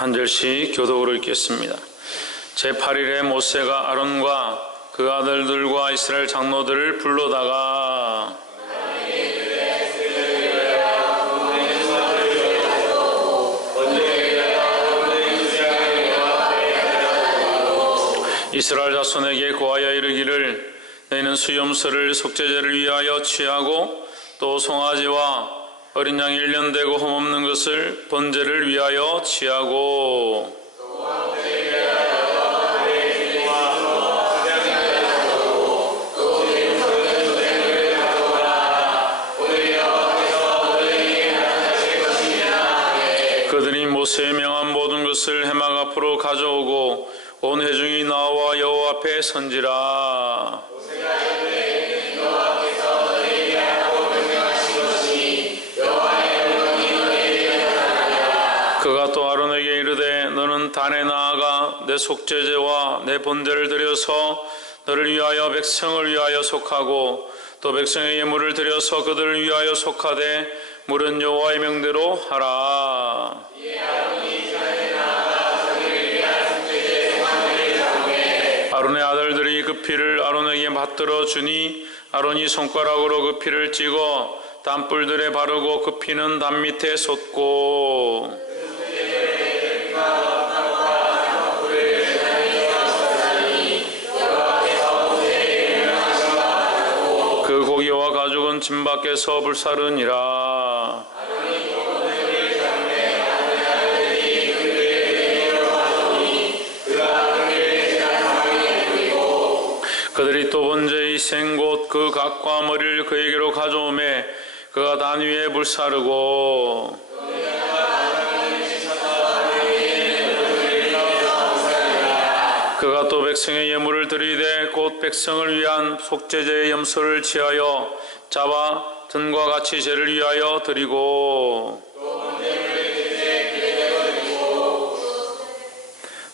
한 절씩 교독으로 읽겠습니다. 제8일에 모세가 아론과 그 아들들과 이스라엘 장로들을 불러다가 이스라엘 자손에게 고하여 이르기를 너희는 수염소를 속죄제를 위하여 취하고 또 송아지와 어린 양이 1년 되고 흠없는 것을 번제를 위하여 취하고 그들이 모세의 명한 모든 것을 해막 앞으로 가져오고 온 회중이 나와 여호와 앞에 선지라. 그가 또 아론에게 이르되 너는 단에 나아가 내 속죄제와 내 번제를 드려서 너를 위하여 백성을 위하여 속하고 또 백성의 예물을 드려서 그들을 위하여 속하되 물은 여호와의 명대로 하라. 아론의 아들들이 그 피를 아론에게 받들어 주니 아론이 손가락으로 그 피를 찍어 담불들에 바르고 그 피는 담 밑에 쏟고 그 고기와 가죽은 진 밖에서 불사르니라. 그들이 또 번제의 생곳 그 각과 머리를 그에게로 가져오매 그가 단 위에 불사르고 그가 또 백성의 예물을 드리되 곧 백성을 위한 속죄제의 염소를 취하여 잡아 등과 같이 제를 위하여 드리고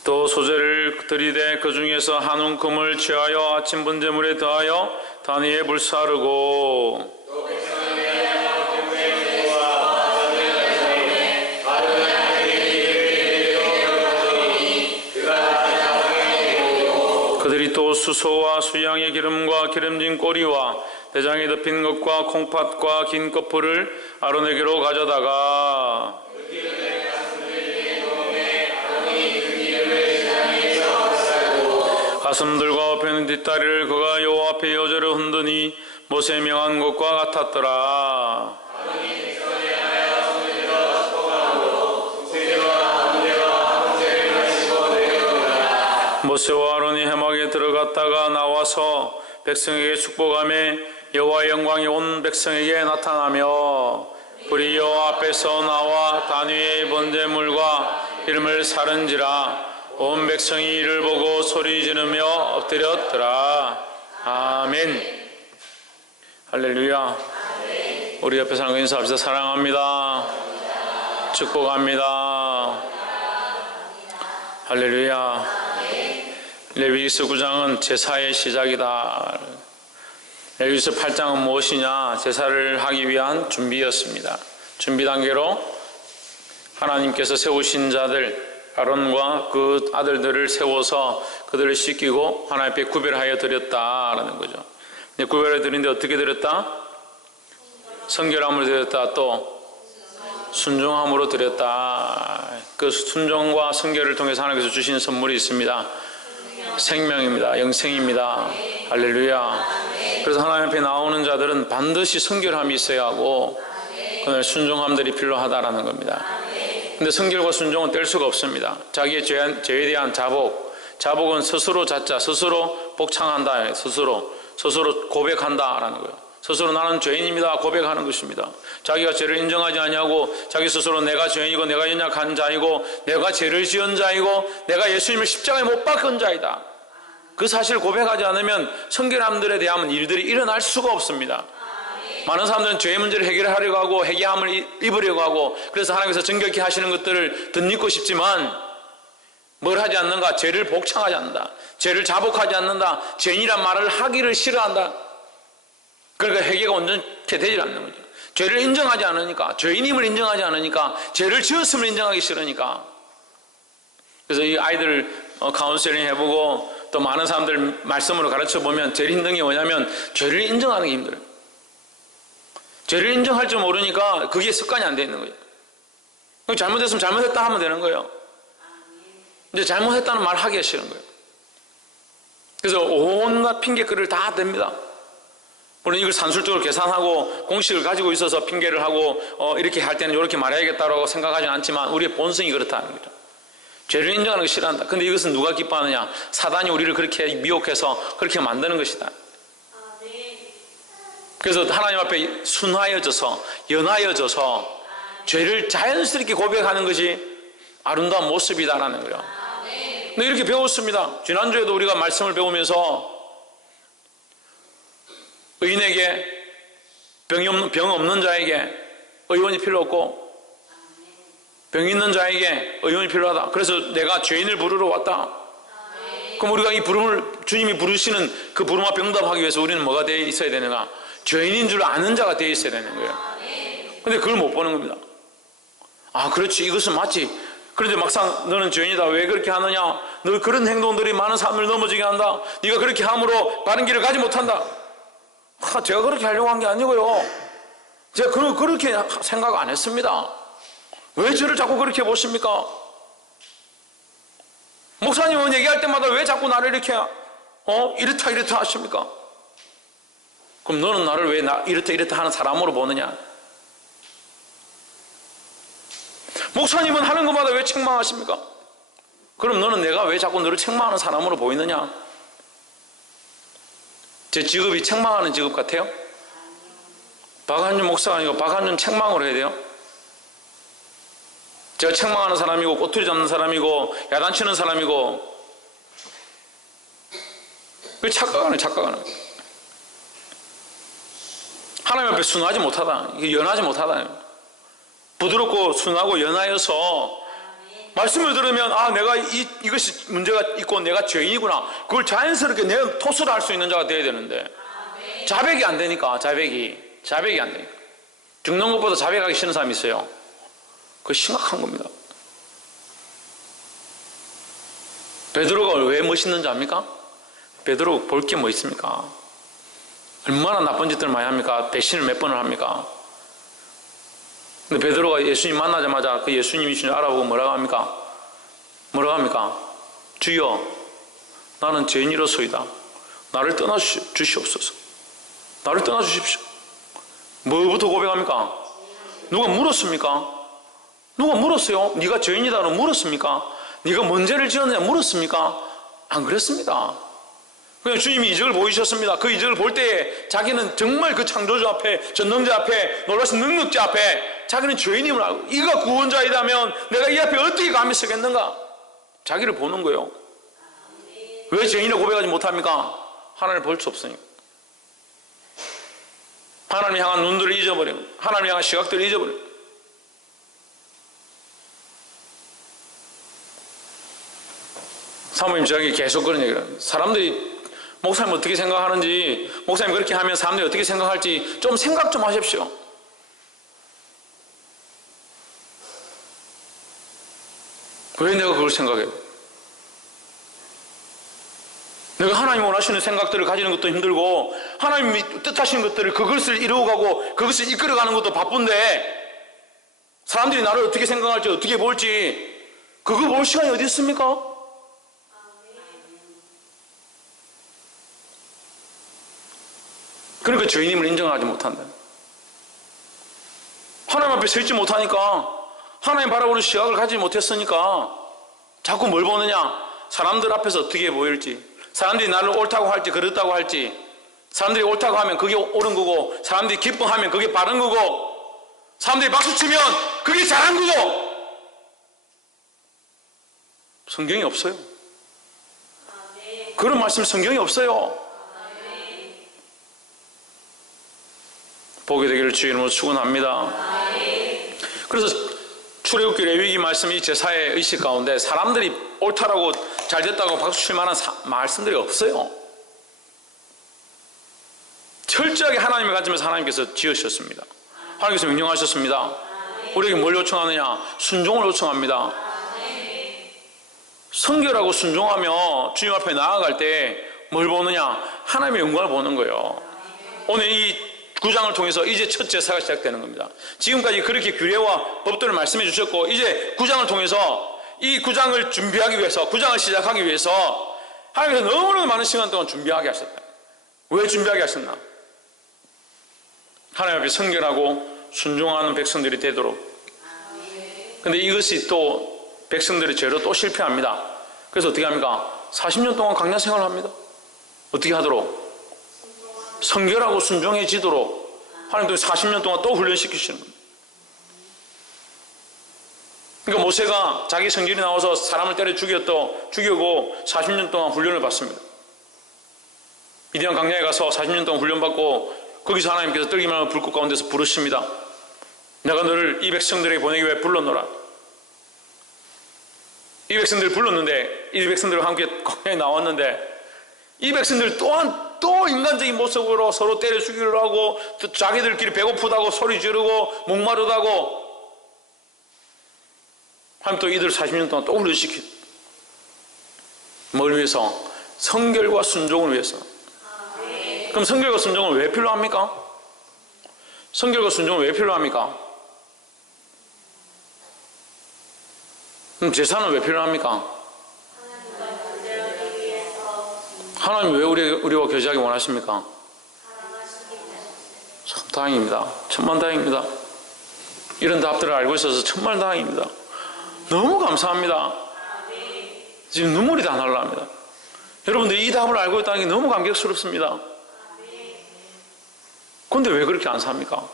또 소제를 드리되 그 중에서 한 움큼을 취하여 아침 번제물에 더하여 단 위에 불사르고 그들이 또 수소와 수양의 기름과 기름진 꼬리와 대장에 덮인 것과 콩팥과 긴 거풀을 아론에게로 가져다가 가슴들과 업혀있는 뒷다리를 그가 여호와 앞에 여제로 흔드니 모세 명한 것과 같았더라. 모세와 아론이 해막에 들어갔다가 나와서 백성에게 축복하며 여호와의 영광이 온 백성에게 나타나며 불이 여호와 앞에서 나와 단 위의 번제물과 기름을 사른지라. 온 백성이 이를 보고 소리 지르며 엎드렸더라. 아멘. 할렐루야. 우리 옆에 사는 거 인사합시다. 사랑합니다. 축복합니다. 할렐루야. 레위기서 9장은 제사의 시작이다. 레위기서 8장은 무엇이냐? 제사를 하기 위한 준비였습니다. 준비 단계로 하나님께서 세우신 자들 아론과 그 아들들을 세워서 그들을 씻기고 하나님 앞에 구별하여 드렸다라는 거죠. 근데 구별하여 드리는데 어떻게 드렸다? 성결함으로 드렸다. 또 순종함으로 드렸다. 그 순종과 성결을 통해서 하나님께서 주신 선물이 있습니다. 생명입니다. 영생입니다. 할렐루야. 그래서 하나님 앞에 나오는 자들은 반드시 성결함이 있어야 하고 그날 순종함들이 필요하다라는 겁니다. 근데 성결과 순종은 뗄 수가 없습니다. 자기의 죄에 대한 자복은 스스로 자자, 스스로 복창한다. 스스로 고백한다라는 거예요. 스스로 나는 죄인입니다 고백하는 것입니다. 자기가 죄를 인정하지 않냐고 자기 스스로 내가 죄인이고 내가 연약한 자이고 내가 죄를 지은 자이고 내가 예수님을 십자가에 못 박은 자이다. 그 사실을 고백하지 않으면 성결함들에 대한 일들이 일어날 수가 없습니다. 많은 사람들은 죄의 문제를 해결하려고 하고 회개함을 입으려고 하고 그래서 하나님께서 정결케 하시는 것들을 덧입고 싶지만 뭘 하지 않는가? 죄를 복창하지 않는다. 죄를 자복하지 않는다. 죄인이란 말을 하기를 싫어한다. 그러니까 회개가 온전케 되지 않는 거죠. 죄를 인정하지 않으니까, 죄인임을 인정하지 않으니까, 죄를 지었음을 인정하기 싫으니까 그래서 이 아이들 카운셀링 해보고 또 많은 사람들 말씀으로 가르쳐보면 제일 힘든 게 뭐냐면 죄를 인정하는 게 힘들어요. 죄를 인정할 줄 모르니까 그게 습관이 안 돼 있는 거예요. 잘못했으면 잘못했다 하면 되는 거예요. 이제 잘못했다는 말 하기가 싫은 거예요. 그래서 온갖 핑계거리를 다 댑니다. 물론 이걸 산술적으로 계산하고 공식을 가지고 있어서 핑계를 하고 이렇게 할 때는 이렇게 말해야겠다고 생각하지는 않지만 우리의 본성이 그렇다는 거죠. 죄를 인정하는 걸 싫어한다. 근데 이것은 누가 기뻐하느냐? 사단이 우리를 그렇게 미혹해서 그렇게 만드는 것이다. 그래서 하나님 앞에 순하여져서 연하여져서 죄를 자연스럽게 고백하는 것이 아름다운 모습이다라는 거예요. 근데 이렇게 배웠습니다. 지난주에도 우리가 말씀을 배우면서 의인에게 병 없는 자에게 의원이 필요 없고 병 있는 자에게 의원이 필요하다. 그래서 내가 죄인을 부르러 왔다. 그럼 우리가 이 부름을 주님이 부르시는 그 부름 앞에 응답하기 위해서 우리는 뭐가 되어 있어야 되는가? 죄인인 줄 아는 자가 되어 있어야 되는 거예요. 근데 그걸 못 보는 겁니다. 아, 그렇지, 이것은 맞지. 그런데 막상 너는 죄인이다. 왜 그렇게 하느냐? 너 그런 행동들이 많은 사람을 넘어지게 한다. 네가 그렇게 함으로 바른 길을 가지 못한다. 제가 그렇게 하려고 한 게 아니고요. 제가 그렇게 생각 안 했습니다. 왜 저를 자꾸 그렇게 보십니까? 목사님은 얘기할 때마다 왜 자꾸 나를 이렇게 이렇다 하십니까? 그럼 너는 나를 왜 이렇다 하는 사람으로 보느냐? 목사님은 하는 것마다 왜 책망하십니까? 그럼 너는 내가 왜 자꾸 너를 책망하는 사람으로 보이느냐? 제 직업이 책망하는 직업 같아요? 박한준 목사가 아니고 박한준 책망으로 해야 돼요? 제가 책망하는 사람이고 꼬투리 잡는 사람이고 야단치는 사람이고 그 착각하는 하나님 앞에 순하지 못하다. 이게 연하지 못하다. 부드럽고 순하고 연하여서 말씀을 들으면 내가 이것이 문제가 있고 내가 죄인이구나. 그걸 자연스럽게 내가 토스를 할 수 있는 자가 되어야 되는데 자백이 안 되니까 자백이 안 되니까 죽는 것보다 자백하기 싫은 사람이 있어요. 그거 심각한 겁니다. 베드로가 왜 멋있는지 압니까? 베드로 볼 게 뭐 있습니까? 얼마나 나쁜 짓들 많이 합니까? 배신을 몇 번을 합니까? 근데 베드로가 예수님 만나자마자 그 예수님이신 줄 알아보고 뭐라고 합니까? 주여, 나는 죄인이로소이다. 나를 떠나 주시옵소서. 나를 떠나 주십시오. 뭐부터 고백합니까? 누가 물었습니까? 누가 물었어요? 네가 죄인이다라고 물었습니까? 네가 뭔 죄를 지었느냐 물었습니까? 안 그랬습니다. 그냥 주님이 이적을 보이셨습니다. 그 이적을 볼 때에 자기는 정말 그 창조주 앞에, 전능자 앞에, 놀라신 능력자 앞에 자기는 죄인임을 알고 이가 구원자이다면 내가 이 앞에 어떻게 감히 서겠는가? 자기를 보는 거예요. 왜 죄인을 고백하지 못합니까? 하나님을 볼 수 없으니까. 하나님을 향한 눈들을 잊어버리고 하나님을 향한 시각들을 잊어버리고 사모님 저에게 계속 그런 얘기를 해요. 사람들이 목사님 어떻게 생각하는지, 목사님 그렇게 하면 사람들이 어떻게 생각할지 좀 생각 좀 하십시오. 왜 내가 그걸 생각해요? 내가 하나님 원하시는 생각들을 가지는 것도 힘들고 하나님이 뜻하시는 것들을 그것을 이루어가고 그것을 이끌어가는 것도 바쁜데 사람들이 나를 어떻게 생각할지 어떻게 볼지 그거 볼 시간이 어디 있습니까? 그러니까 죄인임을 인정하지 못한다. 하나님 앞에 서 있지 못하니까 하나님 바라보는 시각을 가지지 못했으니까 자꾸 뭘 보느냐? 사람들 앞에서 어떻게 보일지, 사람들이 나를 옳다고 할지 그렇다고 할지, 사람들이 옳다고 하면 그게 옳은 거고 사람들이 기뻐하면 그게 바른 거고 사람들이 박수치면 그게 잘한 거고. 성경이 없어요. 그런 말씀 성경이 없어요. 보게 되기를 주의 이름으로 축원합니다. 그래서 출애굽기 레위기 말씀이 제사의 의식 가운데 사람들이 옳다라고 잘됐다고 박수칠 만한 말씀들이 없어요. 철저하게 하나님의 관점에서 하나님께서 지으셨습니다. 하나님께서 명령하셨습니다. 우리에게 뭘 요청하느냐? 순종을 요청합니다. 성결하고 순종하며 주님 앞에 나아갈 때 뭘 보느냐? 하나님의 영광을 보는 거예요. 오늘 이 9장을 통해서 이제 첫 제사가 시작되는 겁니다. 지금까지 그렇게 규례와 법도를 말씀해 주셨고, 이제 9장을 통해서 이 9장을 준비하기 위해서, 9장을 시작하기 위해서 하나님께서 너무나 많은 시간 동안 준비하게 하셨다. 왜 준비하게 하셨나? 하나님 앞에 성결하고 순종하는 백성들이 되도록. 근데 이것이 또 백성들의 죄로 또 실패합니다. 그래서 어떻게 합니까? 40년 동안 강야 생활을 합니다. 어떻게 하도록? 성결하고 순종해지도록 하나님도 40년 동안 또 훈련시키시는 겁니다. 그러니까 모세가 자기 성질이 나와서 사람을 때려 죽이고 40년 동안 훈련을 받습니다. 미디안 강야에 가서 40년 동안 훈련받고 거기서 하나님께서 떨기만 하는 불꽃 가운데서 부르십니다. 내가 너를 이 백성들에게 보내기 위해 불렀노라. 이 백성들을 불렀는데, 이 백성들과 함께 광야에 나왔는데, 이 백성들 또한 또 인간적인 모습으로 서로 때려 죽이려고 하고, 또 자기들끼리 배고프다고 소리 지르고 목마르다고, 하나님 또 이들 40년 동안 또 훈련시키. 뭘 위해서? 성결과 순종을 위해서. 그럼 성결과 순종은 왜 필요합니까? 성결과 순종은 왜 필요합니까? 그럼 제사는 왜 필요합니까? 하나님 왜 우리와 교제하기 원하십니까? 참 다행입니다. 천만다행입니다. 이런 답들을 알고 있어서 천만다행입니다. 너무 감사합니다. 지금 눈물이 다 날라옵니다. 여러분들 이 답을 알고 있다는 게 너무 감격스럽습니다. 그런데 왜 그렇게 안 삽니까?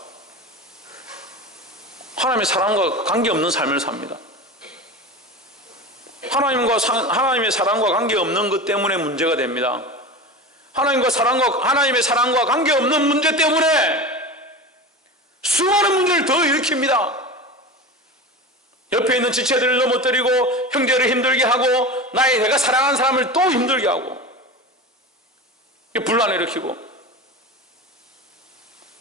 하나님의 사랑과 관계없는 삶을 삽니다. 하나님의 사랑과 관계없는 것 때문에 문제가 됩니다. 하나님의 사랑과 관계없는 문제 때문에 수많은 문제를 더 일으킵니다. 옆에 있는 지체들을 넘어뜨리고 형제를 힘들게 하고 내가 사랑하는 사람을 또 힘들게 하고 분란을 일으키고,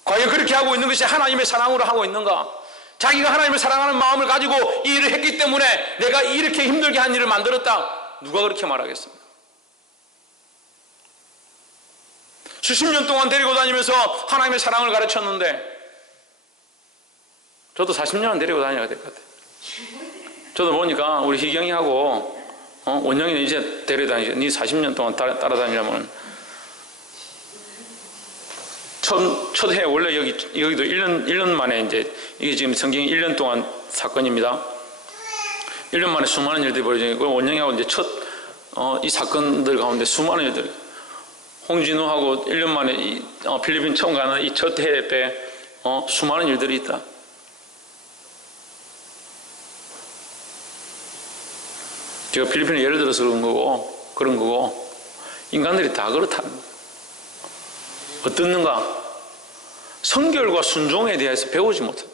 과연 그렇게 하고 있는 것이 하나님의 사랑으로 하고 있는가? 자기가 하나님을 사랑하는 마음을 가지고 이 일을 했기 때문에 내가 이렇게 힘들게 한 일을 만들었다. 누가 그렇게 말하겠습니까? 수십 년 동안 데리고 다니면서 하나님의 사랑을 가르쳤는데, 저도 40년은 데리고 다녀야 될 것 같아요. 저도 보니까 우리 희경이하고 원영이는 이제 데려다니죠. 네 40년 동안 따라다니려면 첫 해 원래 여기도 1년 만에 이제 이게 지금 성경이 1년 동안 사건입니다. 1년 만에 수많은 일들이 벌어지고, 원영이하고 이제 이 사건들 가운데 수많은 일들, 홍진우하고 1년 만에 필리핀 처음 가는 이 첫 해에 수많은 일들이 있다. 제가 필리핀을 예를 들어서 그런 거고 인간들이 다 그렇다는 거예요. 어떻는가? 성결과 순종에 대해서 배우지 못해.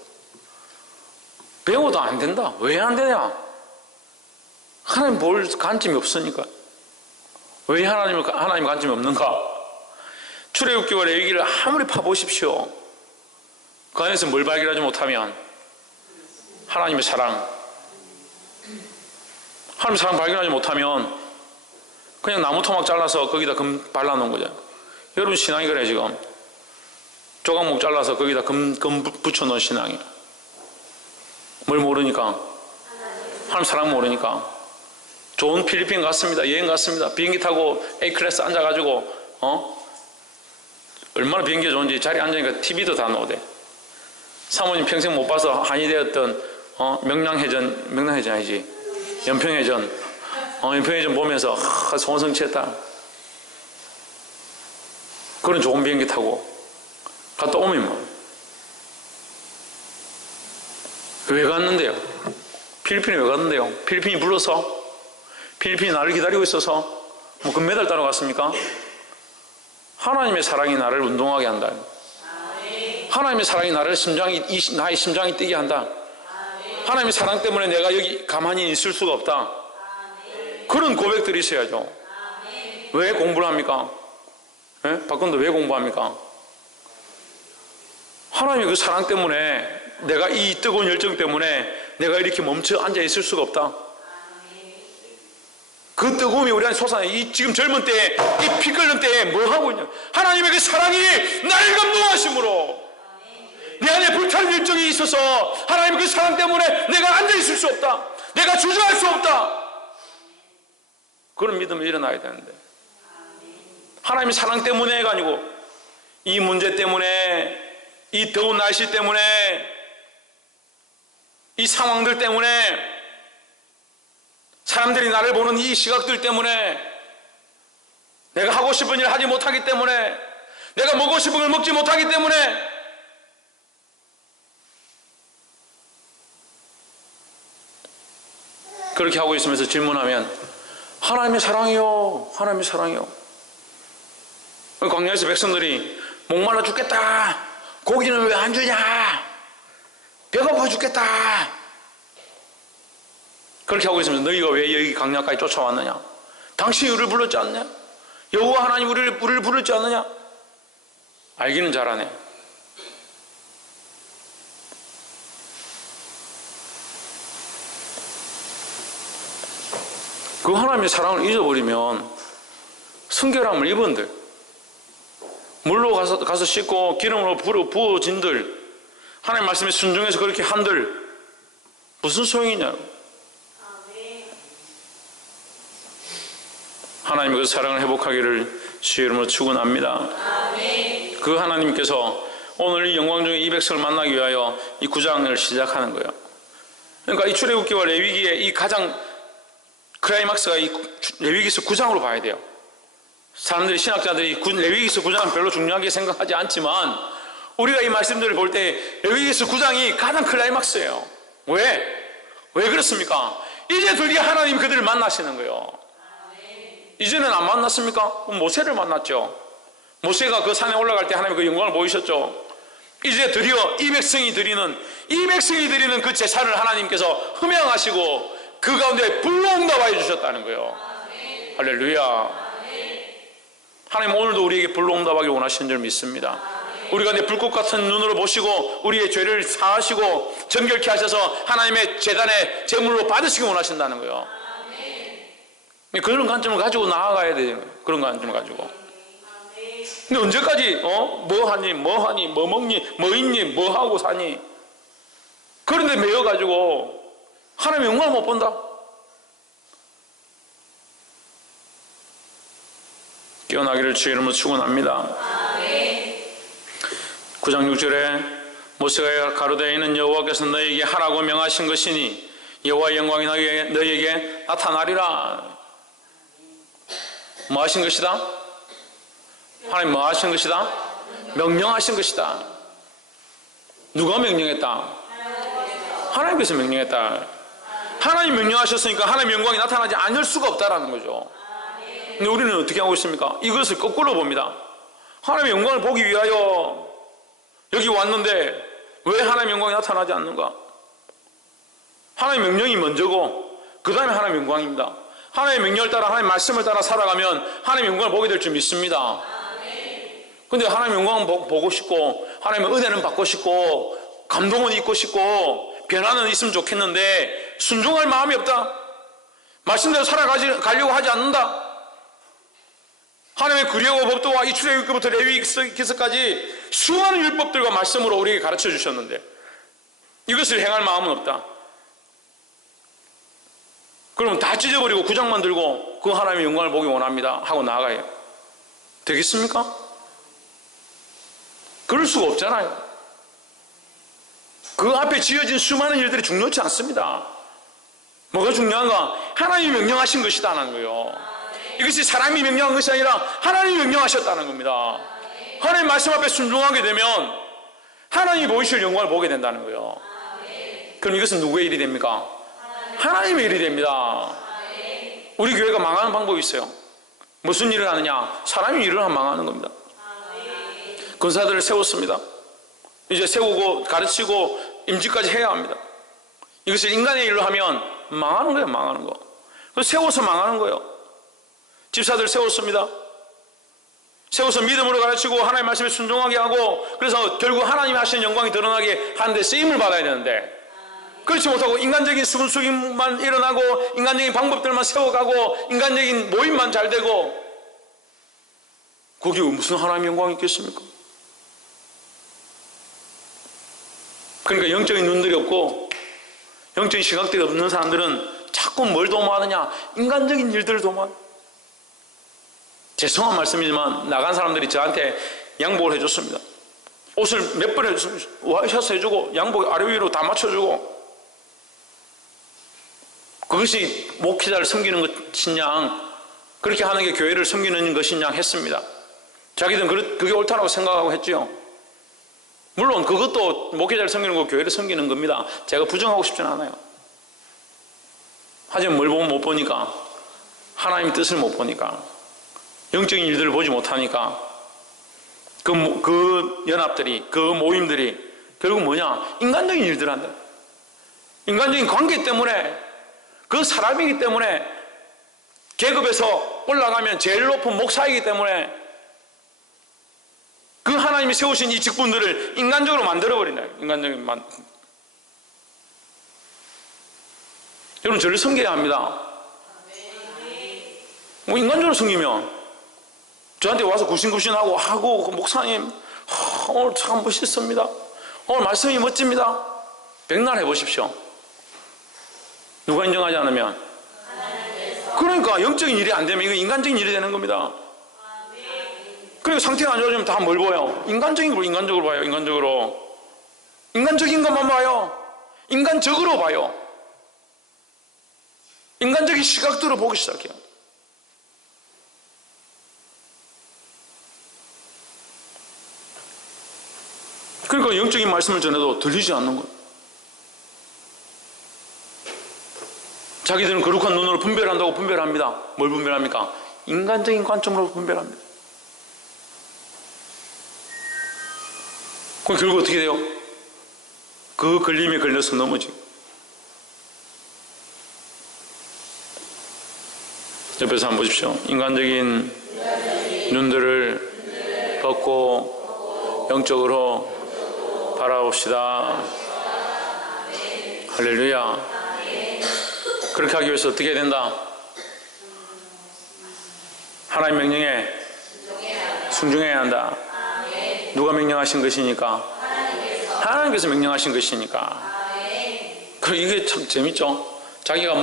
배워도 안 된다. 왜 안 되냐? 하나님 볼 관점이 없으니까. 왜 하나님 관점이 없는가? 출애굽기와 레위기를 아무리 파보십시오. 그 안에서 뭘 발견하지 못하면 하나님의 사랑, 하나님의 사랑 발견하지 못하면 그냥 나무 토막 잘라서 거기다 금 발라놓은 거죠. 여러분 신앙이 그래. 지금 조각목 잘라서 거기다 금 붙여놓은 신앙이. 뭘 모르니까? 하나님 사랑 모르니까. 좋은 필리핀 갔습니다. 여행 갔습니다. 비행기 타고 A클래스 앉아가지고 얼마나 비행기가 좋은지 자리에 앉으니까 TV도 다 나오대. 사모님 평생 못 봐서 한이 되었던 명랑해전 아니지, 연평해전 연평해전 보면서 소원성취했다. 그런 좋은 비행기 타고 갔다 오면 뭐. 왜 갔는데요? 필리핀에 왜 갔는데요? 필리핀이 불러서? 필리핀이 나를 기다리고 있어서 뭐 금메달 따러 갔습니까? 하나님의 사랑이 나를 운동하게 한다. 하나님의 사랑이 나의 심장이 뛰게 한다. 하나님의 사랑 때문에 내가 여기 가만히 있을 수가 없다. 그런 고백들이 있어야죠. 왜 공부를 합니까? 박근도 왜 공부합니까? 하나님의 그 사랑 때문에, 내가 이 뜨거운 열정 때문에 내가 이렇게 멈춰 앉아 있을 수가 없다. 그 뜨거움이 우리 안에 솟아나. 이 지금 젊은 때에, 이 피 끓는 때에 뭐 하고 있냐? 하나님의 그 사랑이 나를 감동하심으로 내 안에 불타는 열정이 있어서 하나님의 그 사랑 때문에 내가 앉아있을 수 없다, 내가 주저할 수 없다, 그런 믿음이 일어나야 되는데, 하나님의 사랑 때문에가 아니고 이 문제 때문에, 이 더운 날씨 때문에, 이 상황들 때문에, 사람들이 나를 보는 이 시각들 때문에, 내가 하고 싶은 일을 하지 못하기 때문에, 내가 먹고 싶은 걸 먹지 못하기 때문에, 그렇게 하고 있으면서 질문하면 하나님의 사랑이요, 하나님의 사랑이요. 광야에서 백성들이 목말라 죽겠다, 고기는 왜 안 주냐, 배고파 죽겠다, 그렇게 하고 있으면 너희가 왜 여기 광야까지 쫓아왔느냐? 당신이 우리를 불렀지 않느냐? 여호와 하나님 우리를 부르지 않느냐? 알기는 잘하네. 그 하나님의 사랑을 잊어버리면 순결함을 입은들, 물로 가서 씻고 기름으로 부어진들, 하나님 말씀에 순종해서 그렇게 한들 무슨 소용이냐? 하나님의 그 사랑을 회복하기를 주의 이름으로 축원합니다. 그 하나님께서 오늘 이 영광 중에 이 백성을 만나기 위하여 이 9장을 시작하는 거예요. 그러니까 이 출애굽기와 레위기의 이 가장 클라이막스가 이 레위기서 9장으로 봐야 돼요. 사람들이, 신학자들이 레위기서 9장은 별로 중요하게 생각하지 않지만 우리가 이 말씀들을 볼 때 레위기서 9장이 가장 클라이막스예요. 왜 그렇습니까? 이제 드디어 하나님 그들을 만나시는 거예요. 이전엔 안 만났습니까? 모세를 만났죠. 모세가 그 산에 올라갈 때 하나님 그 영광을 보이셨죠. 이제 드디어 이 백성이 드리는 그 제사를 하나님께서 흠양하시고 그 가운데 불로 응답하여 주셨다는 거예요. 할렐루야. 하나님 오늘도 우리에게 불로 응답하길 원하시는 줄 믿습니다. 우리 가운데 불꽃 같은 눈으로 보시고 우리의 죄를 사하시고 정결케 하셔서 하나님의 제단의 제물로 받으시기 원하신다는 거예요. 그런 관점을 가지고 나아가야 돼요. 그런 관점을 가지고. 근데 언제까지 뭐 하니, 뭐 먹니, 뭐 입니, 뭐 하고 사니, 그런데 매여가지고 하나님의 영광을 못 본다? 깨어나기를 주의 이름으로 축원합니다. 9장 6절에 모세가 가로되 이는 여호와께서 너희에게 하라고 명하신 것이니 여호와의 영광이 너희에게 나타나리라. 뭐 하신 것이다? 하나님 뭐 하신 것이다? 명령하신 것이다. 누가 명령했다? 하나님께서 명령했다. 하나님 명령하셨으니까 하나님의 영광이 나타나지 않을 수가 없다라는 거죠. 근데 우리는 어떻게 하고 있습니까? 이것을 거꾸로 봅니다. 하나님의 영광을 보기 위하여 여기 왔는데 왜 하나님의 영광이 나타나지 않는가? 하나님의 명령이 먼저고 그 다음에 하나님의 영광입니다. 하나님의 명령을 따라, 하나님의 말씀을 따라 살아가면 하나님의 영광을 보게 될 줄 믿습니다. 근데 하나님의 영광은 보고 싶고 하나님의 은혜는 받고 싶고 감동은 있고 싶고 변화는 있으면 좋겠는데 순종할 마음이 없다. 말씀대로 살아가려고 하지 않는다. 하나님의 구려고 법도와 이 출애굽기부터 레위기서까지 수많은 율법들과 말씀으로 우리에게 가르쳐 주셨는데 이것을 행할 마음은 없다. 그러면 다 찢어버리고 9장만 들고 그 하나님의 영광을 보기 원합니다 하고 나아가요. 되겠습니까? 그럴 수가 없잖아요. 그 앞에 지어진 수많은 일들이 중요치 않습니다. 뭐가 중요한가? 하나님이 명령하신 것이다 하는 거예요. 이것이 사람이 명령한 것이 아니라 하나님이 명령하셨다는 겁니다. 하나님 말씀 앞에 순종하게 되면 하나님이 보이실 영광을 보게 된다는 거예요. 그럼 이것은 누구의 일이 됩니까? 하나님의 일이 됩니다. 우리 교회가 망하는 방법이 있어요. 무슨 일을 하느냐? 사람이 일을 하면 망하는 겁니다. 권사들을 세웠습니다. 이제 세우고 가르치고 임직까지 해야 합니다. 이것을 인간의 일로 하면 망하는 거예요. 망하는 거. 세워서 망하는 거예요. 집사들 세웠습니다. 세워서 믿음으로 가르치고 하나님 말씀에 순종하게 하고 그래서 결국 하나님이 하시는 영광이 드러나게 하는데 쓰임을 받아야 되는데 그렇지 못하고 인간적인 수근수기만 일어나고 인간적인 방법들만 세워가고 인간적인 모임만 잘 되고 거기에 무슨 하나님의 영광이 있겠습니까? 그러니까 영적인 눈들이 없고 영적인 시각들이 없는 사람들은 자꾸 뭘 도모하느냐? 인간적인 일들을 도모하는. 죄송한 말씀이지만 나간 사람들이 저한테 양복을 해줬습니다. 옷을 몇 벌 해줬습니다. 와이셔츠 해주고 양복 아래 위로 다 맞춰주고 그것이 목회자를 섬기는 것이냐 그렇게 하는 게 교회를 섬기는 것이냐 했습니다. 자기들은 그게 옳다고 생각하고 했죠. 물론 그것도 목회자를 섬기는 거 교회를 섬기는 겁니다. 제가 부정하고 싶지는 않아요. 하지만 뭘 보면 못 보니까 하나님의 뜻을 못 보니까 영적인 일들을 보지 못하니까 그 연합들이 그 모임들이 결국 뭐냐? 인간적인 일들을 한다. 인간적인 관계 때문에 그 사람이기 때문에 계급에서 올라가면 제일 높은 목사이기 때문에 그 하나님이 세우신 이 직분들을 인간적으로 만들어버린다. 인간적인 여러분 저를 섬겨야 합니다. 뭐 인간적으로 섬기면 저한테 와서 굽신굽신하고 하고 그 목사님 오늘 참 멋있습니다. 오늘 말씀이 멋집니다. 백날 해보십시오. 누가 인정하지 않으면 그러니까 영적인 일이 안 되면 이거 인간적인 일이 되는 겁니다. 그리고 상태가 안 좋아지면 다 뭘 봐요? 인간적인 걸 인간적으로 봐요. 인간적인 것만 봐요. 인간적으로 봐요. 인간적인 시각들로 보기 시작해요. 그러니까 영적인 말씀을 전해도 들리지 않는 거예요. 자기들은 거룩한 눈으로 분별한다고 분별합니다. 뭘 분별합니까? 인간적인 관점으로 분별합니다. 그럼 결국 어떻게 돼요? 그 걸림에 걸려서 넘어지고. 옆에서 한번 보십시오. 인간적인 눈들을 벗고 영적으로 바라봅시다. 할렐루야. 그렇게 하기 위해서 어떻게 해야 된다? 하나님 명령에 순종해야 한다. 누가 명령하신 것이니까? 하나님께서 명령하신 것이니까. 그리고 이게 참 재밌죠? 자기가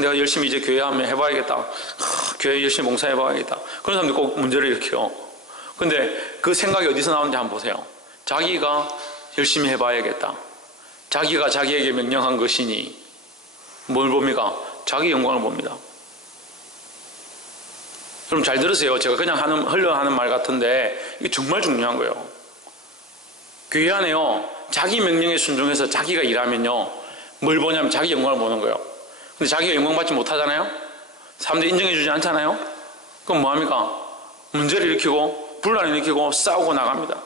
내가 열심히 이제 교회 하면 해봐야겠다. 교회 열심히 봉사해봐야겠다. 그런 사람들 꼭 문제를 일으켜요. 근데 그 생각이 어디서 나오는지 한번 보세요. 자기가 열심히 해봐야겠다. 자기가 자기에게 명령한 것이니 뭘 봅니까? 자기 영광을 봅니다. 여러분 잘 들으세요. 제가 그냥 흘러하는 말 같은데 이게 정말 중요한 거예요. 교회 안에요. 자기 명령에 순종해서 자기가 일하면요. 뭘 보냐면 자기 영광을 보는 거예요. 근데 자기가 영광받지 못하잖아요. 사람들이 인정해 주지 않잖아요. 그럼 뭐합니까? 문제를 일으키고 분란을 일으키고 싸우고 나갑니다.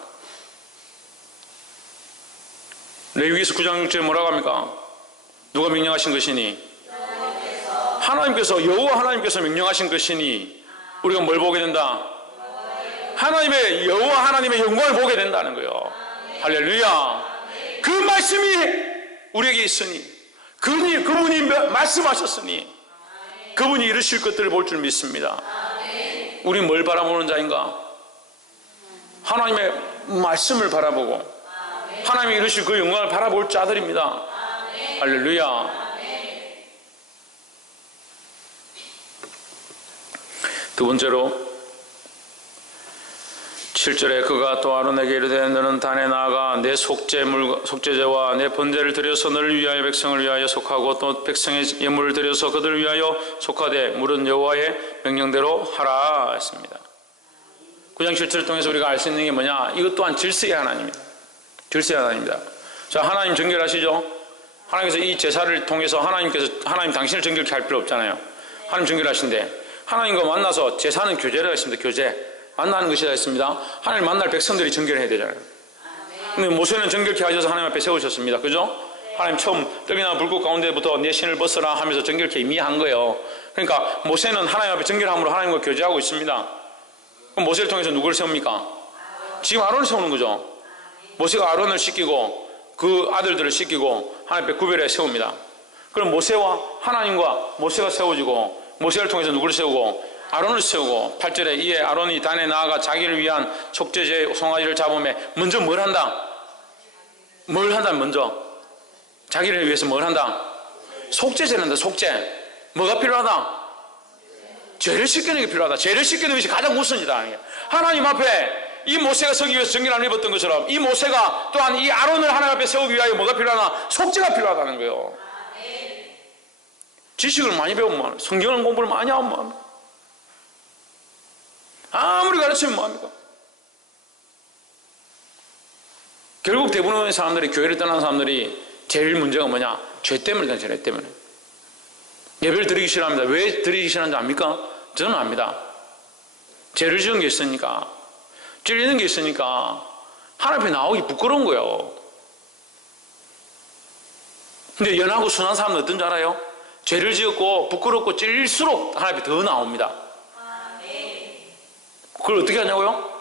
레위기서 9장 6절에 뭐라고 합니까? 누가 명령하신 것이니? 하나님께서 여호와 하나님께서 명령하신 것이니 우리가 뭘 보게 된다? 하나님의 여호와 하나님의 영광을 보게 된다는 거예요. 할렐루야. 그 말씀이 우리에게 있으니 그분이 말씀하셨으니 그분이 이루실 것들을 볼 줄 믿습니다. 우리는 뭘 바라보는 자인가? 하나님의 말씀을 바라보고 하나님이 이루실 그 영광을 바라볼 자들입니다. 할렐루야. 두 번째로 7절에 그가 또 아론에게 이르되 너는 단에 나아가 내 속죄제와 내 번제를 드려서 너를 위하여 백성을 위하여 속하고 또 백성의 예물을 드려서 그들을 위하여 속하되 물은 여호와의 명령대로 하라 했습니다. 9장 7절을 통해서 우리가 알 수 있는 게 뭐냐? 이것 또한 질서의 하나님입니다. 질서의 하나님입니다. 자, 하나님 정결하시죠? 하나님께서 이 제사를 통해서 하나님 당신을 정결케 할 필요 없잖아요. 하나님 정결하신데 하나님과 만나서 제사는 교제가 있습니다. 교제. 만나는 것이라 했습니다. 하나님 만날 백성들이 정결해야 되잖아요. 근데 모세는 정결케 하셔서 하나님 앞에 세우셨습니다. 그죠? 하나님 처음 떡이나 불꽃 가운데부터 내 신을 벗어라 하면서 정결케 이미 한 거예요. 그러니까 모세는 하나님 앞에 정결함으로 하나님과 교제하고 있습니다. 그럼 모세를 통해서 누구를 세웁니까? 지금 아론을 세우는 거죠. 모세가 아론을 씻기고 그 아들들을 씻기고 하나님 앞에 구별해 세웁니다. 그럼 모세와 하나님과 모세가 세워지고 모세를 통해서 누구를 세우고 아론을 세우고 8절에 이에 아론이 단에 나아가 자기를 위한 속죄제 송아지를 잡으며 먼저 뭘 한다? 뭘 한다? 먼저 자기를 위해서 뭘 한다? 속죄제를 한다. 속죄. 뭐가 필요하다? 죄를 씻기는 게 필요하다. 죄를 씻기는 것이 가장 우선이다. 하나님 앞에 이 모세가 서기 위해서 정결함을 입었던 것처럼 이 모세가 또한 이 아론을 하나님 앞에 세우기 위하여 뭐가 필요하나? 속죄가 필요하다는 거예요. 지식을 많이 배우면 성경을 공부를 많이 하면 아무리 가르치면 뭐합니까? 결국 대부분의 사람들이 교회를 떠나는 사람들이 제일 문제가 뭐냐? 죄 때문이다. 죄 때문에. 예배를 드리기 싫어합니다. 왜 드리기 싫어하는지 압니까? 저는 압니다. 죄를 지은 게 있으니까, 찔리는 게 있으니까 하나님 앞에 나오기 부끄러운 거예요. 근데 연하고 순한 사람은 어떤 줄 알아요? 죄를 지었고 부끄럽고 찔릴수록 하나님 앞에 더 나옵니다. 그걸 어떻게 하냐고요?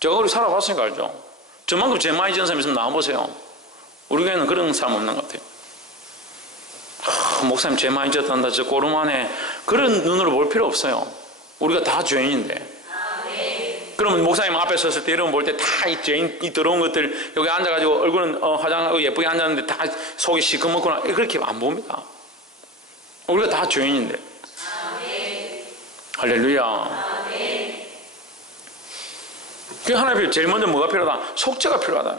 제가 우리 살아봤으니까 알죠. 저만큼 죄 많이 지은 사람 있으면 나와보세요. 우리 교회는 그런 사람 없는 것 같아요. 목사님 죄 많이 지었단다. 저 꼬름하네. 그런 눈으로 볼 필요 없어요. 우리가 다 죄인인데. 그러면 목사님 앞에 섰을 때 이런 볼 때 다 이 죄인이 들어온 것들 여기 앉아가지고 얼굴은 화장하고 예쁘게 앉았는데 다 속이 시커멓거나 그렇게 안 봅니다. 우리가 다 죄인인데. 할렐루야. 하나님 제일 먼저 뭐가 필요하다? 속죄가 필요하다.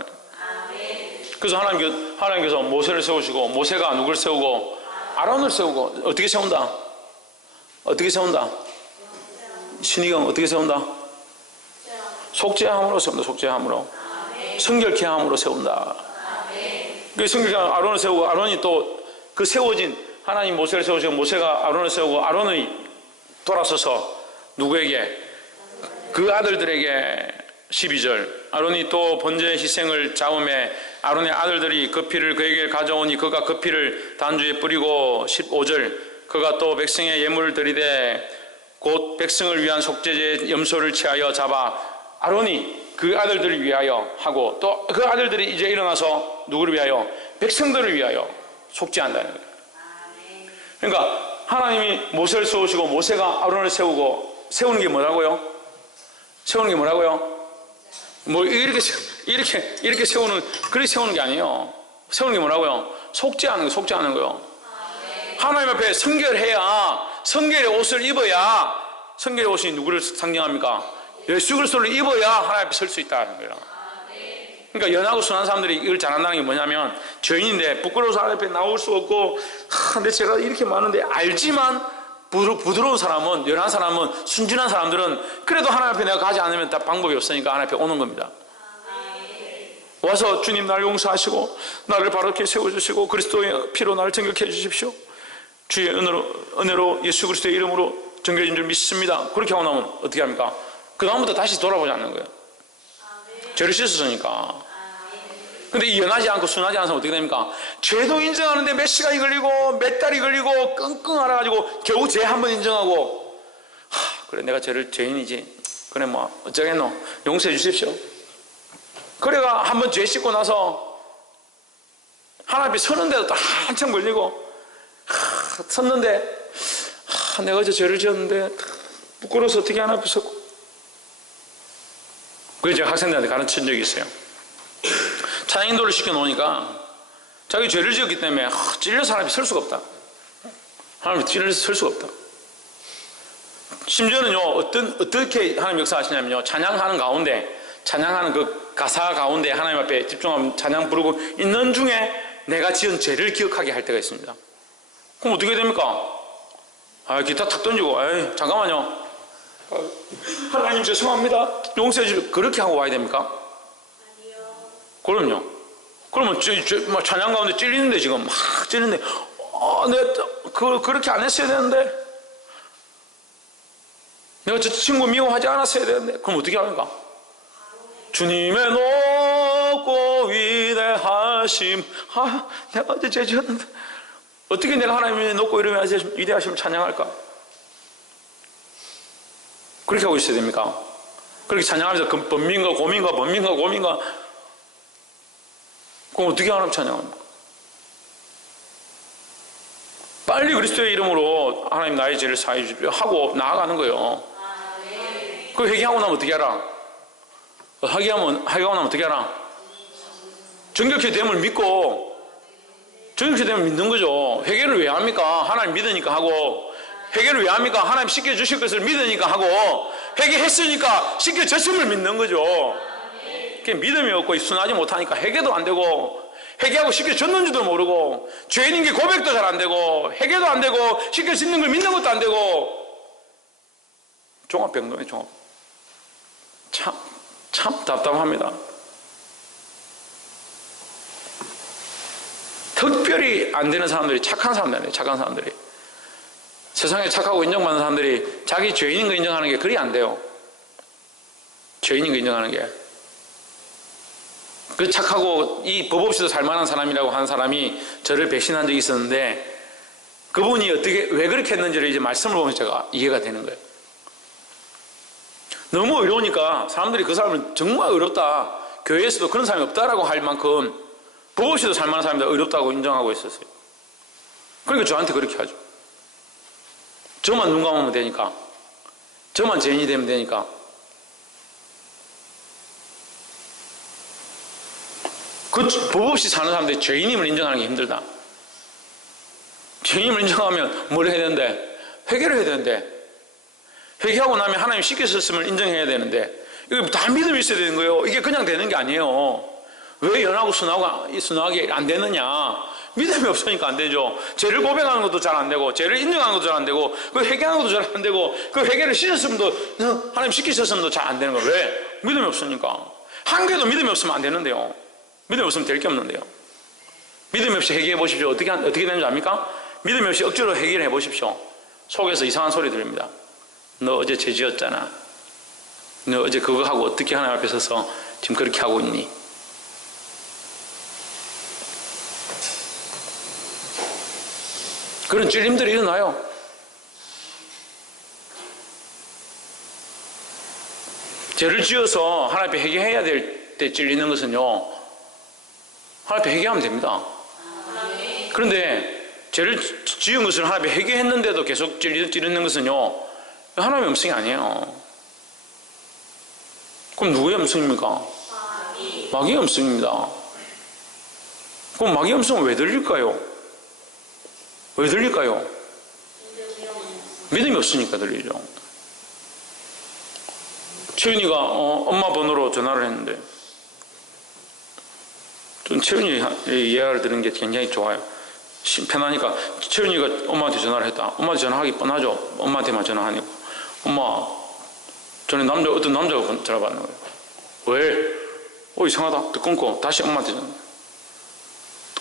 그래서 하나님께서 모세를 세우시고 모세가 누구를 세우고 아론을 세우고 어떻게 세운다? 어떻게 세운다? 신의경 어떻게 세운다? 속죄함으로 세운다. 속죄함으로. 성결케 함으로 세운다. 그 성결케 아론을 세우고 아론이 또 그 세워진 하나님 모세를 세우시고 모세가 아론을 세우고 아론이 돌아서서 누구에게? 그 아들들에게 12절 아론이 또 번제 희생을 잡음에 아론의 아들들이 그 피를 그에게 가져오니 그가 그 피를 단주에 뿌리고 15절 그가 또 백성의 예물을 드리되 곧 백성을 위한 속죄제의 염소를 취하여 잡아 아론이 그 아들들을 위하여 하고 또 그 아들들이 이제 일어나서 누구를 위하여? 백성들을 위하여 속죄한다는 거예요. 그러니까 하나님이 모세를 세우시고 모세가 아론을 세우고 세우는 게 뭐라고요? 세우는 게 뭐라고요? 뭐 이렇게 세우는 그렇게 세우는 게 아니에요. 세우는 게 뭐라고요? 속죄하는 거, 속죄하는 거요. 하나님 앞에 성결해야 성결의 옷을 입어야 성결의 옷이 누구를 상징합니까? 예수 그리스도를 입어야 하나님 앞에 설 수 있다는 거예요. 그러니까 연하고 순한 사람들이 이걸 잘한다는 게 뭐냐면 죄인인데 부끄러워서 하나님 앞에 나올 수 없고 근데 제가 이렇게 많은데 알지만 부드러운 사람은 연한 사람은 순진한 사람들은 그래도 하나님 앞에 내가 가지 않으면 다 방법이 없으니까 하나님 앞에 오는 겁니다. 와서 주님 나를 용서하시고 나를 바르게 세워주시고 그리스도의 피로 나를 정결케 해주십시오. 주의 은혜로 예수 그리스도의 이름으로 정결해진 줄 믿습니다. 그렇게 하고 나면 어떻게 합니까? 그 다음부터 다시 돌아보지 않는 거예요. 죄를 씻었으니까. 근데 이 연하지 않고 순하지 않은 사람은 어떻게 됩니까? 죄도 인정하는데 몇 시간이 걸리고 몇 달이 걸리고 끙끙 앓아가지고 겨우 죄 한 번 인정하고 그래 내가 죄인이지 그래 뭐 어쩌겠노 용서해 주십시오. 그래가 한 번 죄 씻고 나서 하나님 앞에 서는데도 또 한참 걸리고 섰는데 내가 어제 죄를 지었는데 부끄러워서 어떻게 하나님 앞에 섰고 그래서 제가 학생들한테 가르친 적이 있어요. 찬양 인도를 시켜놓으니까 자기 죄를 지었기 때문에 찔려서 하나님 앞에 설 수가 없다. 하나님 앞에 찔려서 설 수가 없다. 심지어는요 어떻게 하나님 역사하시냐면요 찬양하는 가운데 찬양하는 그 가사 가운데 하나님 앞에 집중하면 찬양 부르고 있는 중에 내가 지은 죄를 기억하게 할 때가 있습니다. 그럼 어떻게 됩니까? 기타 탁 던지고 잠깐만요 하나님 죄송합니다 용서해 주시고 그렇게 하고 와야 됩니까? 아니요. 그럼요. 그러면 찬양 가운데 찔리는데 지금 막 찔리는데 내가 그렇게 안 했어야 되는데 내가 저 친구 미워하지 않았어야 되는데 그럼 어떻게 합니까? 주님의 높고 위대하심 내가 어제 죄 지었는데 어떻게 내가 하나님의 높고 위대하심을 찬양할까? 그렇게 하고 있어야 됩니까? 그렇게 찬양하면서 번민과 고민과 그럼 어떻게 하나님 찬양합니까? 빨리 그리스도의 이름으로 하나님 나의 죄를 사해 주십시오 하고 나아가는 거예요. 그 회개하고 나면 어떻게 하라? 회개하고 나면 어떻게 하라? 정결케 됨을 믿고, 정결케 됨을 믿는 거죠. 회개를 왜 합니까? 하나님 믿으니까 하고. 회개를 왜 합니까? 하나님 시켜주실 것을 믿으니까 하고. 회개했으니까 시켜졌음을 믿는 거죠. 그게 믿음이 없고 순하지 못하니까 회개도 안 되고, 회개하고 시켜졌는지도 모르고, 죄인인 게 고백도 잘 안 되고, 회개도 안 되고, 시켜짓는 걸 믿는 것도 안 되고, 종합병동이에요, 종합. 참 답답합니다. 특별히 안 되는 사람들이 착한 사람들이에요, 착한 사람들이. 세상에 착하고 인정받는 사람들이 자기 죄인인 거 인정하는 게 그리 안 돼요. 죄인인 거 인정하는 게. 그 착하고 이 법 없이도 살만한 사람이라고 하는 사람이 저를 배신한 적이 있었는데, 그분이 왜 그렇게 했는지를 이제 말씀을 보면 제가 이해가 되는 거예요. 너무 어려우니까 사람들이 그 사람을 정말 어렵다, 교회에서도 그런 사람이 없다라고 할 만큼 법 없이도 살만한 사람들 어렵다고 인정하고 있었어요. 그러니까 저한테 그렇게 하죠. 저만 눈 감으면 되니까, 저만 죄인이 되면 되니까. 그 법 없이 사는 사람들이 죄인임을 인정하는 게 힘들다. 죄인임을 인정하면 뭘 해야 되는데? 회개를 해야 되는데, 회개하고 나면 하나님 시켰었음을 인정해야 되는데, 이거 다 믿음이 있어야 되는 거예요. 이게 그냥 되는 게 아니에요. 왜 연하고 순하게 안 되느냐? 믿음이 없으니까 안 되죠. 죄를 고백하는 것도 잘 안 되고, 죄를 인정하는 것도 잘 안 되고, 그 회개하는 것도 잘 안 되고, 그 회개를 시켰음도, 하나님 시키셨음도 잘 안 되는 거예요. 왜? 믿음이 없으니까. 한 개도 믿음이 없으면 안 되는데요. 믿음이 없으면 될 게 없는데요. 믿음이 없이 회개해 보십시오. 어떻게 되는 줄 압니까? 믿음이 없이 억지로 회개를 해 보십시오. 속에서 이상한 소리 들립니다. 너 어제 죄 지었잖아. 너 어제 그거 하고 어떻게 하나님 앞에 서서 지금 그렇게 하고 있니? 그런 찔림들이 일어나요. 죄를 지어서 하나님 앞에 회개해야 될 때 찔리는 것은요, 하나님 앞에 회개하면 됩니다. 그런데 죄를 지은 것을 하나님 앞에 회개했는데도 계속 찔리는 것은요, 하나님의 음성이 아니에요. 그럼 누구의 음성입니까? 마귀의 음성입니다. 그럼 마귀의 음성은 왜 들릴까요? 왜 들릴까요? 믿음이 없으니까 들리죠. 채윤이가 엄마 번호로 전화를 했는데, 전 채윤이 이야기를 들은 게 굉장히 좋아요. 편하니까. 채윤이가 엄마한테 전화를 했다. 엄마한테 전화하기 뻔하죠. 엄마한테만 전화하니까. 엄마, 전에 어떤 남자가 전화 받는 거예요. 왜? 이상하다. 또 끊고 다시 엄마한테 전화.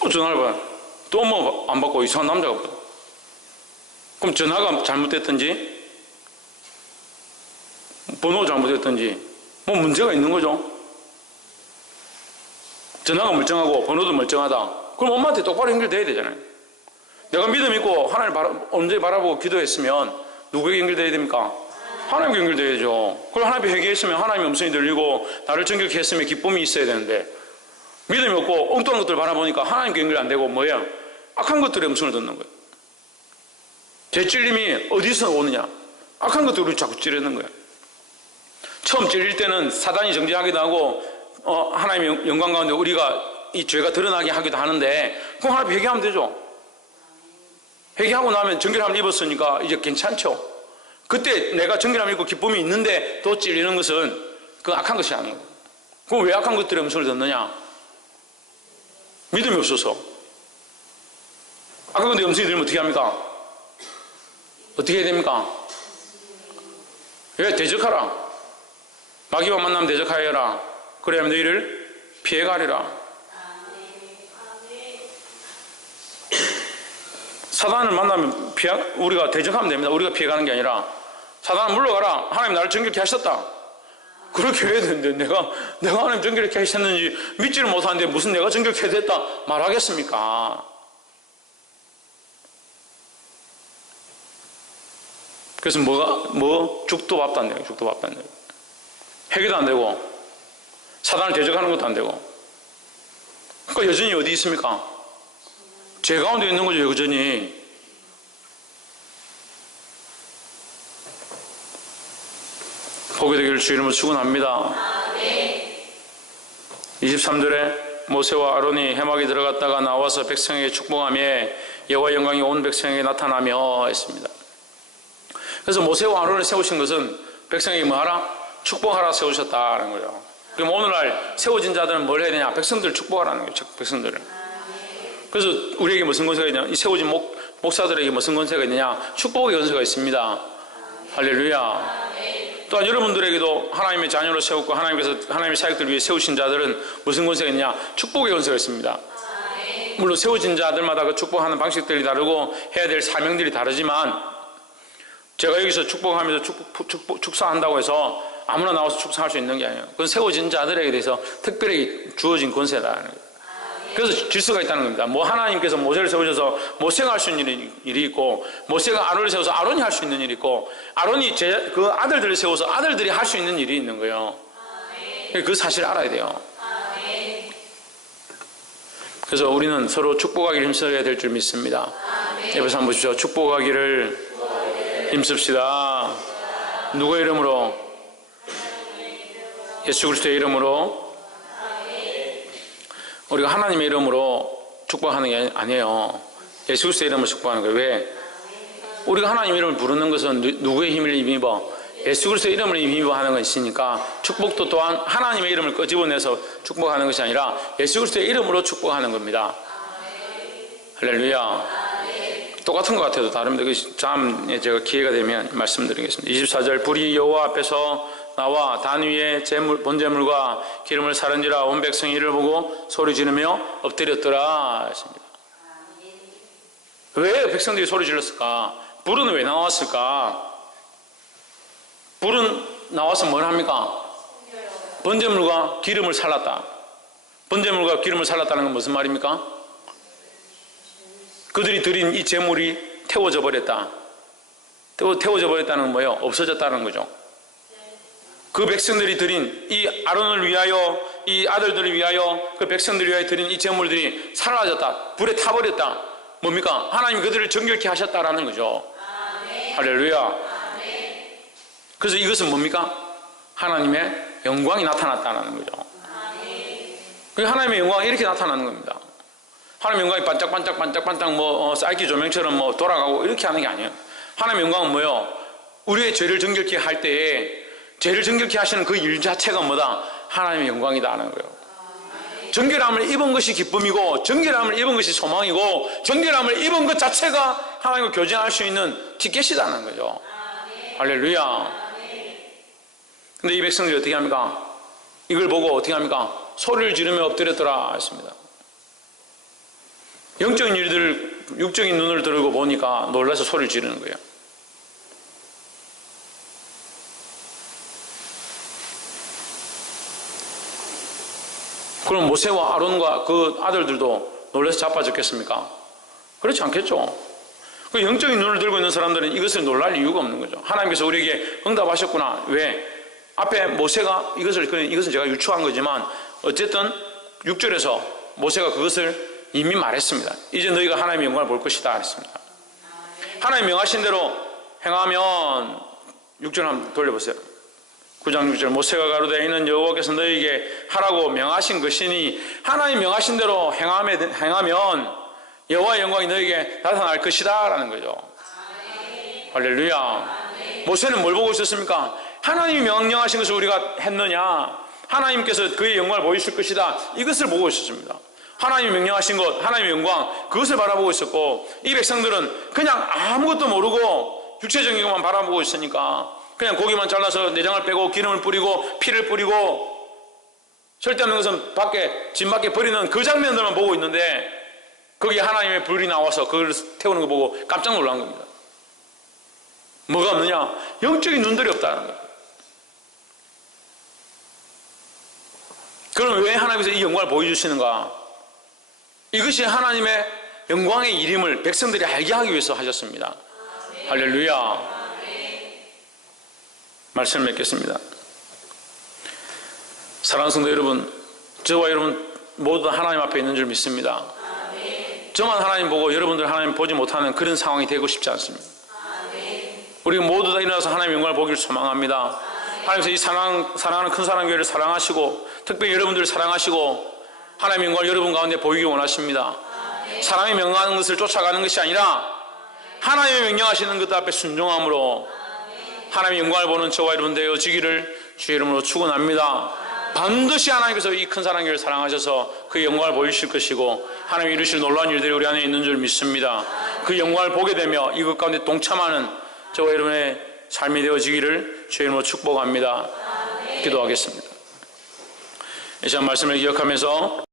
또 전화를 받아. 또 엄마가 안 받고 이상한 남자가 받아. 그럼 전화가 잘못됐든지, 번호가 잘못됐든지, 뭐 문제가 있는 거죠. 전화가 멀쩡하고 번호도 멀쩡하다. 그럼 엄마한테 똑바로 연결돼야 되잖아요. 내가 믿음 있고 하나님을 언제 바라보고 기도했으면 누구에게 연결돼야 됩니까? 하나님께 연결돼야죠. 그럼 하나님께 회개했으면 하나님의 음성이 들리고 나를 정결케 했으면 기쁨이 있어야 되는데, 믿음이 없고 엉뚱한 것들을 바라보니까 하나님께 연결이 안 되고 뭐예요? 악한 것들의 음성을 듣는 거예요. 제 찔림이 어디서 오느냐? 악한 것들을 자꾸 찌르는 거예요. 처음 찔릴 때는 사단이 정죄하기도 하고 하나님의 영광 가운데 우리가 이 죄가 드러나게 하기도 하는데, 그럼 하나님 회개하면 되죠. 회개하고 나면 정결함을 입었으니까 이제 괜찮죠. 그때 내가 정결함을 입고 기쁨이 있는데 또 찔리는 것은 그 악한 것이 아니에요. 그럼 왜 악한 것들의 음성을 듣느냐? 믿음이 없어서. 악한 것들의 음성이 들으면 어떻게 합니까? 어떻게 해야 됩니까? 왜? 대적하라. 마귀와 만나면 대적하여라. 그래야만 너희를 피해가리라. 사단을 만나면 우리가 대적하면 됩니다. 우리가 피해가는 게 아니라, 사단은 물러가라. 하나님 나를 정결케 하셨다. 그렇게 해야 되는데, 내가 하나님 정결케 하셨는지 믿지를 못하는데 무슨 내가 정결케 됐다 말하겠습니까? 그래서 죽도 밥도 안 되고, 죽도 밥도 안 되고, 회개도 안 되고, 사단을 대적하는 것도 안 되고, 축복과 여전히 어디 있습니까? 제 가운데 있는 거죠, 여전히. 복이 되기를 주 이름으로 축원합니다. 23절에 모세와 아론이 해막에 들어갔다가 나와서 백성에게 축복하며 여호와의 영광이 온 백성에게 나타나며 했습니다. 그래서 모세와 아론을 세우신 것은 백성에게 뭐하라? 축복하라 세우셨다는 거예요. 그럼 오늘날 세워진 자들은 뭘 해야 되냐? 백성들을 축복하라는 거예요. 백성들을. 그래서 우리에게 무슨 권세가 있냐? 이 세워진 목사들에게 무슨 권세가 있느냐? 축복의 권세가 있습니다. 할렐루야. 또한 여러분들에게도 하나님의 자녀로 세웠고 하나님의 사역들을 위해 세우신 자들은 무슨 권세가 있냐? 축복의 권세가 있습니다. 물론 세워진 자들마다 그 축복하는 방식들이 다르고 해야 될 사명들이 다르지만 제가 여기서 축복하면서 축사한다고 해서 아무나 나와서 축사할 수 있는 게 아니에요. 그건 세워진 자들에게 대해서 특별히 주어진 권세다는 거예요. 그래서 질서가 있다는 겁니다. 뭐 하나님께서 모세를 세우셔서 모세가 할 수 있는 일이 있고 모세가 아론을 세워서 아론이 할 수 있는 일이 있고 아론이 그 아들들을 세워서 아들들이 할 수 있는 일이 있는 거예요. 그 사실을 알아야 돼요. 그래서 우리는 서로 축복하기를 힘써야 될 줄 믿습니다. 옆에서 한번 보십시오. 축복하기를 힘씁시다. 누구의 이름으로? 예수 그리스도의 이름으로. 우리가 하나님의 이름으로 축복하는 게 아니에요. 예수 그리스도의 이름으로 축복하는 거예요. 왜? 우리가 하나님 이름을 부르는 것은 누구의 힘을 힘입어? 예수 그리스도의 이름을 힘입어 하는 것이니까 축복도 또한 하나님의 이름을 끄집어내서 축복하는 것이 아니라 예수 그리스도의 이름으로 축복하는 겁니다. 할렐루야. 똑같은 것 같아도 다릅니다. 다음에 제가 기회가 되면 말씀드리겠습니다. 24절 불이 여호와 앞에서 나와 단 위에 번제물과 기름을 사른지라 온 백성이 이를 보고 소리 지르며 엎드렸더라 했습니다. 왜 백성들이 소리 질렀을까? 불은 왜 나왔을까? 불은 나와서 뭘 합니까? 번제물과 기름을 살랐다. 번제물과 기름을 살랐다는 건 무슨 말입니까? 그들이 드린 이 제물이 태워져 버렸다. 태워져 버렸다는 건 뭐예요? 없어졌다는 거죠. 그 백성들이 드린 이 아론을 위하여 이 아들들을 위하여 그 백성들을 위하여 드린 이 제물들이 사라졌다. 불에 타버렸다. 뭡니까? 하나님이 그들을 정결케 하셨다라는 거죠. 할렐루야. 그래서 이것은 뭡니까? 하나님의 영광이 나타났다는 거죠. 하나님의 영광이 이렇게 나타나는 겁니다. 하나님의 영광이 반짝반짝 사이키 조명처럼 돌아가고 이렇게 하는 게 아니에요. 하나님의 영광은 뭐예요? 우리의 죄를 정결케 할 때에 죄를 정결케 하시는 그 일 자체가 뭐다? 하나님의 영광이다 하는 거예요. 정결함을 입은 것이 기쁨이고 정결함을 입은 것이 소망이고 정결함을 입은 것 자체가 하나님과 교제할 수 있는 티켓이다는 거죠. 할렐루야. 근데 이 백성들이 어떻게 합니까? 이걸 보고 어떻게 합니까? 소리를 지르며 엎드렸더라 했습니다. 영적인 일들을 육적인 눈을 들고 보니까 놀라서 소리를 지르는 거예요. 그럼 모세와 아론과 그 아들들도 놀라서 자빠졌겠습니까? 그렇지 않겠죠. 그 영적인 눈을 들고 있는 사람들은 이것을 놀랄 이유가 없는 거죠. 하나님께서 우리에게 응답하셨구나. 왜? 앞에 모세가 이것은 제가 유추한 거지만 어쨌든 6절에서 모세가 그것을 이미 말했습니다. 이제 너희가 하나님의 영광을 볼 것이다 했습니다. 하나님 명하신 대로 행하면 6절 한번 돌려보세요. 9장 6절 모세가 가로되 이는 여호와께서 너희에게 하라고 명하신 것이니 하나님 명하신 대로 행하면 여호와의 영광이 너희에게 나타날 것이다 라는 거죠. 할렐루야. 모세는 뭘 보고 있었습니까? 하나님이 명령하신 것을 우리가 했느냐, 하나님께서 그의 영광을 보이실 것이다, 이것을 보고 있었습니다. 하나님이 명령하신 것, 하나님의 영광, 그것을 바라보고 있었고, 이 백성들은 그냥 아무것도 모르고 육체적인 것만 바라보고 있으니까 그냥 고기만 잘라서 내장을 빼고 기름을 뿌리고 피를 뿌리고 절대없는 것은 진 밖에 버리는 그 장면들만 보고 있는데 거기에 하나님의 불이 나와서 그걸 태우는 거 보고 깜짝 놀란 겁니다. 뭐가 없느냐? 영적인 눈들이 없다는 거예요. 그럼 왜 하나님께서 이 영광을 보여주시는가? 이것이 하나님의 영광의 이름을 백성들이 알게 하기 위해서 하셨습니다. 할렐루야. 말씀을 맺겠습니다. 사랑하는 성도 여러분, 저와 여러분 모두 다 하나님 앞에 있는 줄 믿습니다. 저만 하나님 보고 여러분들 하나님 보지 못하는 그런 상황이 되고 싶지 않습니다. 우리 모두 다 일어나서 하나님의 영광을 보기를 소망합니다. 하나님께서 이 사랑하는 큰 사랑교회를 사랑하시고 특별히 여러분들을 사랑하시고 하나님의 영광을 여러분 가운데 보이기 원하십니다. 사람이 명령하는 것을 쫓아가는 것이 아니라 하나님의 명령하시는 것 앞에 순종함으로 하나님의 영광을 보는 저와 여러분 되어지기를 주의 이름으로 축원합니다. 반드시 하나님께서 이 큰 사랑교회를 사랑하셔서 그 영광을 보이실 것이고 하나님이 이루실 놀라운 일들이 우리 안에 있는 줄 믿습니다. 그 영광을 보게 되며 이것 가운데 동참하는 저와 여러분의 삶이 되어지기를 주의 이름으로 축복합니다. 기도하겠습니다. 이 시간 말씀을 기억하면서